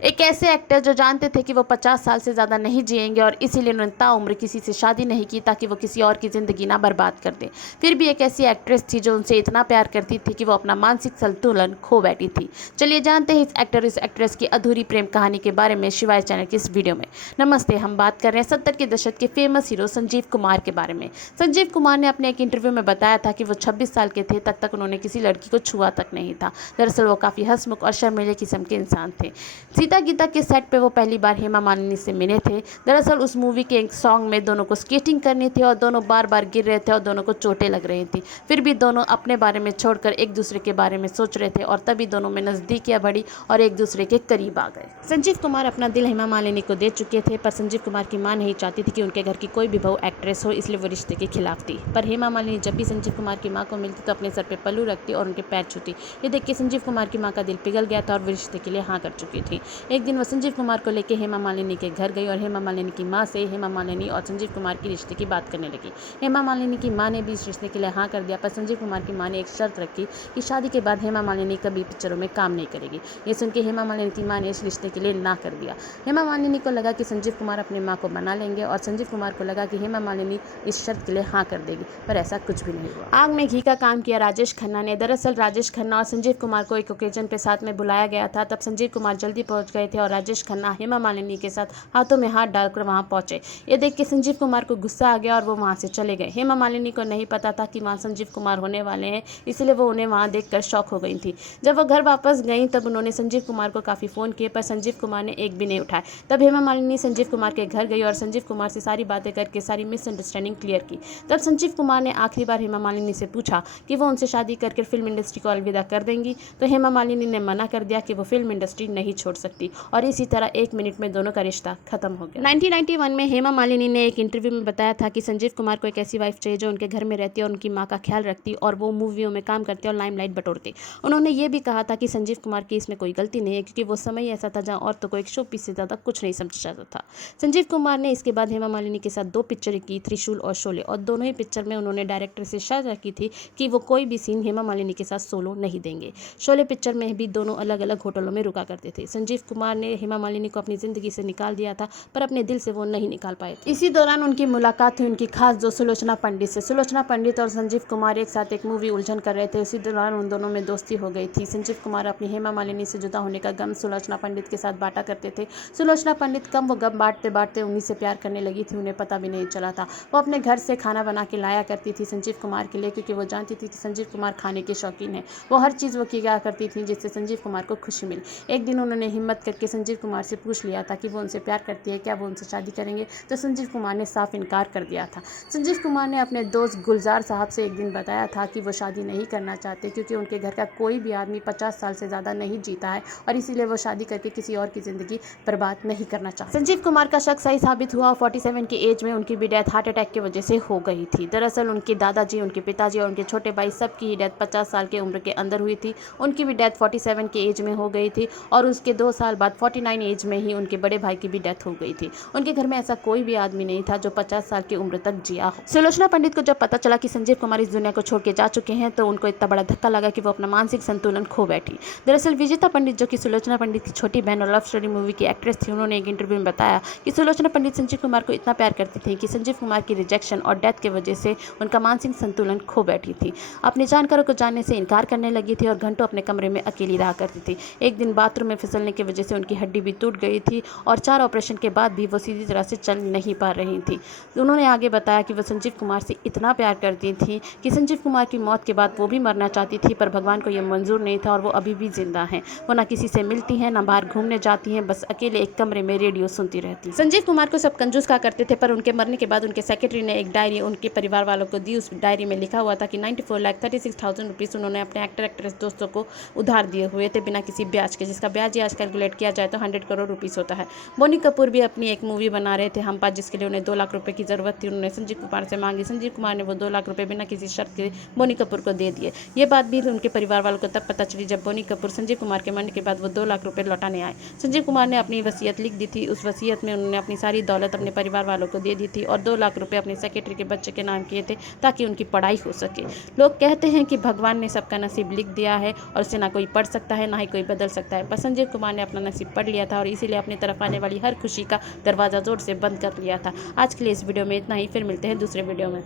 एक ऐसे एक्टर जो जानते थे कि वो 50 साल से ज़्यादा नहीं जिएंगे और इसीलिए उन्होंने ताउम्र किसी से शादी नहीं की ताकि वो किसी और की ज़िंदगी ना बर्बाद कर दे। फिर भी एक ऐसी एक्ट्रेस थी जो उनसे इतना प्यार करती थी कि वो अपना मानसिक संतुलन खो बैठी थी। चलिए जानते हैं इस एक्टर इस एक्ट्रेस की अधूरी प्रेम कहानी के बारे में शिवाय चैनल की इस वीडियो में। नमस्ते, हम बात कर रहे हैं 70 के दशक के फेमस हीरो संजीव कुमार के बारे में। संजीव कुमार ने अपने एक इंटरव्यू में बताया था कि वो 26 साल के थे तब तक उन्होंने किसी लड़की को छुआ तक नहीं था। दरअसल वो काफ़ी हंसमुख और शर्मीले किस्म के इंसान थे। सीता गीता के सेट पे वो पहली बार हेमा मालिनी से मिले थे। दरअसल उस मूवी के एक सॉन्ग में दोनों को स्केटिंग करनी थी और दोनों बार बार गिर रहे थे और दोनों को चोटें लग रही थी। फिर भी दोनों अपने बारे में छोड़कर एक दूसरे के बारे में सोच रहे थे और तभी दोनों में नज़दीकियां बढ़ी और एक दूसरे के करीब आ गए। संजीव कुमार अपना दिल हेमा मालिनी को दे चुके थे, पर संजीव कुमार की मां नहीं चाहती थी कि उनके घर की कोई भी बहू एक्ट्रेस हो, इसलिए वो रिश्ते के खिलाफ थी। पर हेमा मालिनी जब भी संजीव कुमार की मां को मिलती तो अपने सर पे पल्लू रखती और उनके पैर छूती। ये देख के संजीव कुमार की मां का दिल पिघल गया था और वो रिश्ते के लिए हाँ कर चुकी थी। एक दिन वो संजीव कुमार को लेकर हेमा मालिनी के घर गई और हेमा मालिनी की मां से हेमा मालिनी और संजीव कुमार की रिश्ते की बात करने लगी। हेमा मालिनी की मां ने भी इस रिश्ते के लिए हाँ कर दिया, पर संजीव कुमार की मां ने एक शर्त रखी कि शादी के बाद हेमा मालिनी कभी पिक्चरों में काम नहीं करेगी। ये सुन के हेमा मालिनी की मां ने इस रिश्ते के लिए ना कर दिया। हेमा मालिनी को लगा कि संजीव कुमार अपनी मां को मना लेंगे और संजीव कुमार को लगा कि हेमा मालिनी इस शर्त के लिए हाँ कर देगी, पर ऐसा कुछ भी नहीं हुआ। आग में घी का काम किया राजेश खन्ना ने। दरअसल राजेश खन्ना और संजीव कुमार को एक ओकेजन पे साथ में बुलाया गया था। तब संजीव कुमार जल्दी पहुंच गए थे और राजेश खन्ना हेमा मालिनी के साथ हाथों में हाथ डालकर वहां पहुंचे। ये देख के संजीव कुमार को गुस्सा आ गया और वो वहां से चले गए। हेमा मालिनी को नहीं पता था कि वहां संजीव कुमार होने वाले हैं, इसलिए वो उन्हें वहां देखकर शॉक हो गई थी। जब वो घर वापस गई तब उन्होंने संजीव कुमार को काफ़ी फ़ोन किए, पर संजीव कुमार ने एक भी नहीं उठाया। तब हेमा मालिनी संजीव कुमार के घर गई और संजीव कुमार से सारी बातें करके सारी मिसअंडरस्टैंडिंग क्लियर की। तब संजीव कुमार ने आखिरी बार हेमा मालिनी से पूछा कि वो उनसे शादी करके फिल्म इंडस्ट्री को अलविदा कर देंगी, तो हेमा मालिनी ने मना कर दिया कि वो फिल्म इंडस्ट्री नहीं छोड़ सकती और इसी तरह 1 मिनट में दोनों का रिश्ता खत्म हो गया। 1991 में हेमा मालिनी ने एक इंटरव्यू में बताया था कि संजीव कुमार को एक ऐसी वाइफ चाहिए जो उनके घर में रहती और उनकी माँ का ख्याल रखती और वो मूवियों में काम करती और लाइमलाइट बटोरती। उन्होंने ये भी कहा था कि संजीव कुमार की इसमें कोई गलती नहीं है, क्योंकि वो समय ऐसा था जहाँ औरतों को एक शो पीस से ज़्यादा कुछ नहीं समझा जाता था। संजीव कुमार ने इसके बाद हेमा मालिनी के साथ 2 पिक्चरें की, त्रिशूल और शोले, और दोनों ही पिक्चर में उन्होंने डायरेक्टर से शर्त रखी थी कि वो कोई भी सीन हेमा मालिनी के साथ सोलो नहीं देंगे। शोले पिक्चर में भी दोनों अलग अलग होटलों में रुका करते थे। संजीव कुमार ने हेमा मालिनी को अपनी ज़िंदगी से निकाल दिया था, पर अपने दिल से वो नहीं निकाल पाए थे। इसी दौरान उनकी मुलाकात हुई उनकी खास दोस्त सुलोचना पंडित से। सुलोचना पंडित और संजीव कुमार एक साथ एक मूवी उलझन कर रहे थे। इसी दौरान उन दोनों में दोस्ती हो गई थी। संजीव कुमार अपनी हेमा मालिनी से जुदा होने का गम सुलोचना पंडित के साथ बांटा करते थे। सुलोचना पंडित कम वो गम बांटते बांटते उन्हीं से प्यार करने लगी थी, उन्हें पता भी नहीं चला था। वो अपने घर से खाना बना के लाया करती थी संजीव कुमार के लिए, क्योंकि वो जानती थी कि संजीव कुमार खाने के शौकीन है। वो हर चीज़ वो किया करती थी जिससे संजीव कुमार को खुशी मिली। एक दिन उन्होंने हिम्मत करके संजीव कुमार से पूछ लिया था कि वो उनसे प्यार करती है, क्या वो उनसे शादी करेंगे, तो संजीव कुमार ने साफ इनकार कर दिया था। संजीव कुमार ने अपने दोस्त गुलजार साहब से एक दिन बताया था कि वो शादी नहीं करना चाहते, क्योंकि उनके घर का कोई भी आदमी 50 साल से ज़्यादा नहीं जीता है और इसीलिए वो शादी करके किसी और की ज़िंदगी बर्बाद नहीं करना चाहते। संजीव कुमार का शक सही साबित हुआ। 47 की एज में उनकी भी डेथ हार्ट अटैक की वजह से हो गई थी। दरअसल उनके दादाजी, उनके पिताजी और उनके छोटे भाई सबकी ही डेथ 50 साल की उम्र के अंदर हुई थी। उनकी भी डेथ 47 की एज में हो गई थी और उसके 2 साल बाद 49 एज में ही उनके बड़े भाई की भी डेथ हो गई थी। उनके घर में ऐसा कोई भी आदमी नहीं था जो 50 साल की उम्र तक जिया हो। सुलोचना पंडित को जब पता चला कि संजीव कुमार इस दुनिया को छोड़ के जा चुके हैं तो उनको इतना बड़ा धक्का लगा कि वो अपना मानसिक संतुलन खो बैठी। दरअसल विजेता पंडित, जो कि सुलोचना पंडित की छोटी बहन और लव स्टोरी मूवी की एक्ट्रेस थी, उन्होंने एक इंटरव्यू में बताया कि सुलोचना पंडित संजीव कुमार को इतना प्यार करती थी कि संजीव कुमार की रिजेक्शन और डेथ की वजह से उनका मानसिक संतुलन खो बैठी थी। अपने जानकारों को जानने से इनकार करने लगी थी और घंटों अपने कमरे में अकेली रहा करती थी। एक दिन बाथरूम में फिसलने की वजह से उनकी हड्डी भी टूट गई थी और 4 ऑपरेशन के बाद भी वो सीधी तरह से चल नहीं पा रही थी। उन्होंने आगे बताया कि वो संजीव कुमार से इतना प्यार करती थी कि संजीव कुमार की मौत के बाद वो भी मरना चाहती थी, पर भगवान को यह मंजूर नहीं था और वो अभी भी जिंदा हैं। वो ना किसी से मिलती हैं, ना बाहर घूमने जाती हैं, बस अकेले एक कमरे में रेडियो सुनती रहती। संजीव कुमार को सब कंजूस कहा करते थे, पर उनके मरने के बाद उनके सेक्रेटरी ने एक डायरी उनके परिवार वालों को दी। उस डायरी में लिखा हुआ था कि 94,36,000 रुपीज़ उन्होंने अपने एक्टर एक्ट्रेस दोस्तों को उधार दिए हुए थे बिना किसी ब्याज के, जिसका ब्याज आज कैलकुलेट किया जाए तो 100 करोड़ रुपीज़ होता है। बोनी कपूर भी अपनी एक मूवी बना रहे थे हम पास, जिसके लिए उन्हें 2 लाख रुपए की ज़रूरत थी। उन्होंने संजीव कुमार से मांगी। संजीव कुमार ने वो 2 लाख रुपए बिना किसी शर्त के बोनी कपूर को दे दिए। ये बात भी उनके परिवार वालों को तब पता चली जब बोनी कपूर संजीव कुमार के मरने के बाद वो 2 लाख रुपए लौटाने आए। संजीव कुमार ने अपनी वसीयत लिख दी थी। उस वसीयत में उन्होंने अपनी सारी दौलत अपने परिवार वालों को दे दी थी और 2 लाख रुपए अपने सेक्रेटरी के बच्चे के नाम किए थे ताकि उनकी पढ़ाई हो सके। लोग कहते हैं कि भगवान ने सबका नसीब लिख दिया है और उसे ना कोई पढ़ सकता है ना ही कोई बदल सकता है, पर संजीव कुमार ने अपना नसीब पढ़ लिया था और इसीलिए अपनी तरफ आने वाली हर खुशी का दरवाज़ा ज़ोर से बंद कर लिया था। आज के लिए इस वीडियो में इतना ही, फिर मिलते हैं दूसरे वीडियो में।